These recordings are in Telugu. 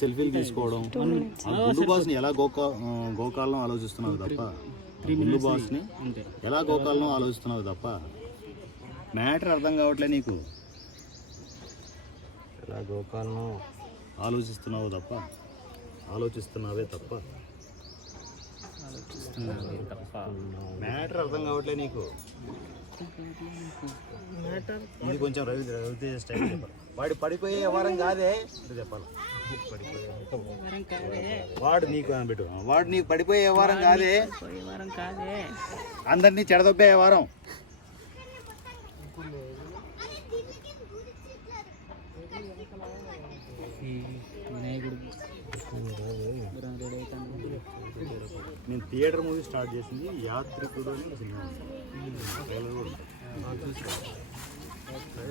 సెల్ఫీలు తీసుకోవడం ముందు బాస్ని ఎలా గోకాలను ఆలోచిస్తున్నావు తప్ప ముందు బాస్ని ఎలా గోకాలను ఆలోచిస్తున్నావు తప్ప మ్యాటర్ అర్థం కావట్లే నీకు. ఎలా గోకాలను ఆలోచిస్తున్నావు తప్ప ఆలోచిస్తున్నావే తప్ప మ్యాటర్ అర్థం కావట్లే నీకు. ఇది కొంచెం రవితేజ స్టైల్ చెప్పాలి. వాడు పడిపోయే వ్యవహారం కాదే చెప్పాలి. వాడు నీకు పెట్టు, వాడు నీకు పడిపోయే వ్యవహారం కాదే, అందరినీ చెడదొబ్బే వ్యవహారం. నేను థియేటర్ మూవీ స్టార్ట్ చేసింది యాత్రికుడు అని సినిమా.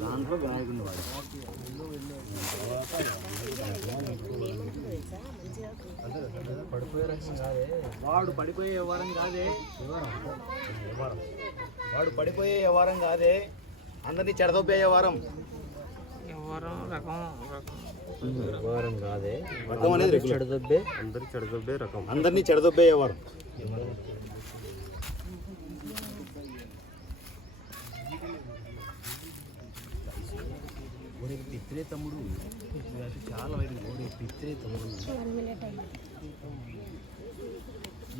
దాంట్లో వినాయకుడిని వాడు పడిపోయే వ్యవహారం కాదే, వాడు పడిపోయే వ్యవహారం కాదే, అందరినీ చెడదొబ్బే వ్యవహారం. వ్యవహారం కాదే, రకం అనేది చెడదొబ్బే, అందరినీ చెడదొబ్బే రకం, అందరినీ చెడదొబ్బే వ్యవహారం. పిత్రే తమ్ముడు చాలా పిత్రే తమ్ముడు.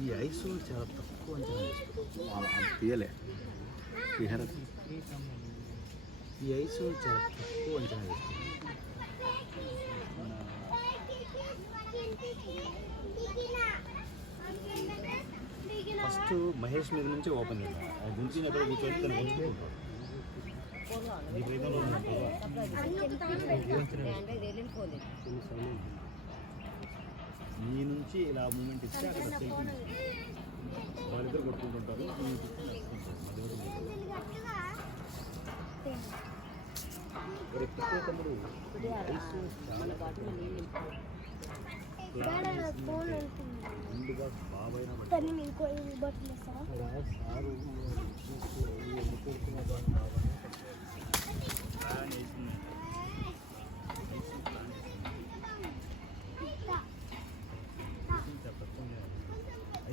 ఈ ఐస్ చాలా తక్కువ అంచనా తీయలే, ఈ ఐస్ చాలా తక్కువ అంచనా వేస్తుంది. ఫస్ట్ మహేష్ మీద నుంచి ఓపెన్ చేద్దాం. ఆ గురించి ఎక్కడ కూర్చొని తను ఉంచుకుంటాం. నీ నుంచి ఇలా మూమెంట్ ఇస్తే అక్కడ వాళ్ళిద్దరు కొట్టుకుంటుంటారు. తమ్ముడు ముందుగా బాబైనా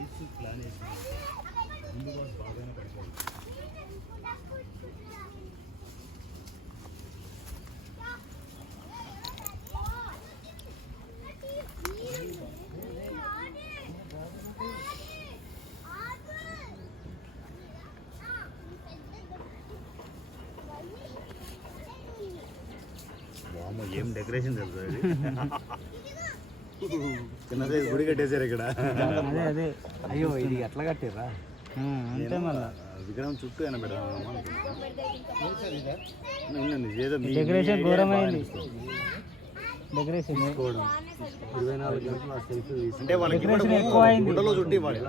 ఐస్ ప్లాన్ వేసింది. ముందు బాస్ బాగానే పడిపోయింది. ఏం డెకరేషన్ తెలుసు, చిన్న సైజు గుడి కట్టేశారు ఇక్కడ. అదే అయ్యో ఇది ఎట్లా కట్టారా అంటే మళ్ళీ విగ్రహం చుట్టూ అయినా డెకరేషన్ ఘోరమైంది. డెకరేషన్ 24 గంటలు అంటే వాళ్ళకి గుడ్డలో చుట్టి ఇవ్వాలి.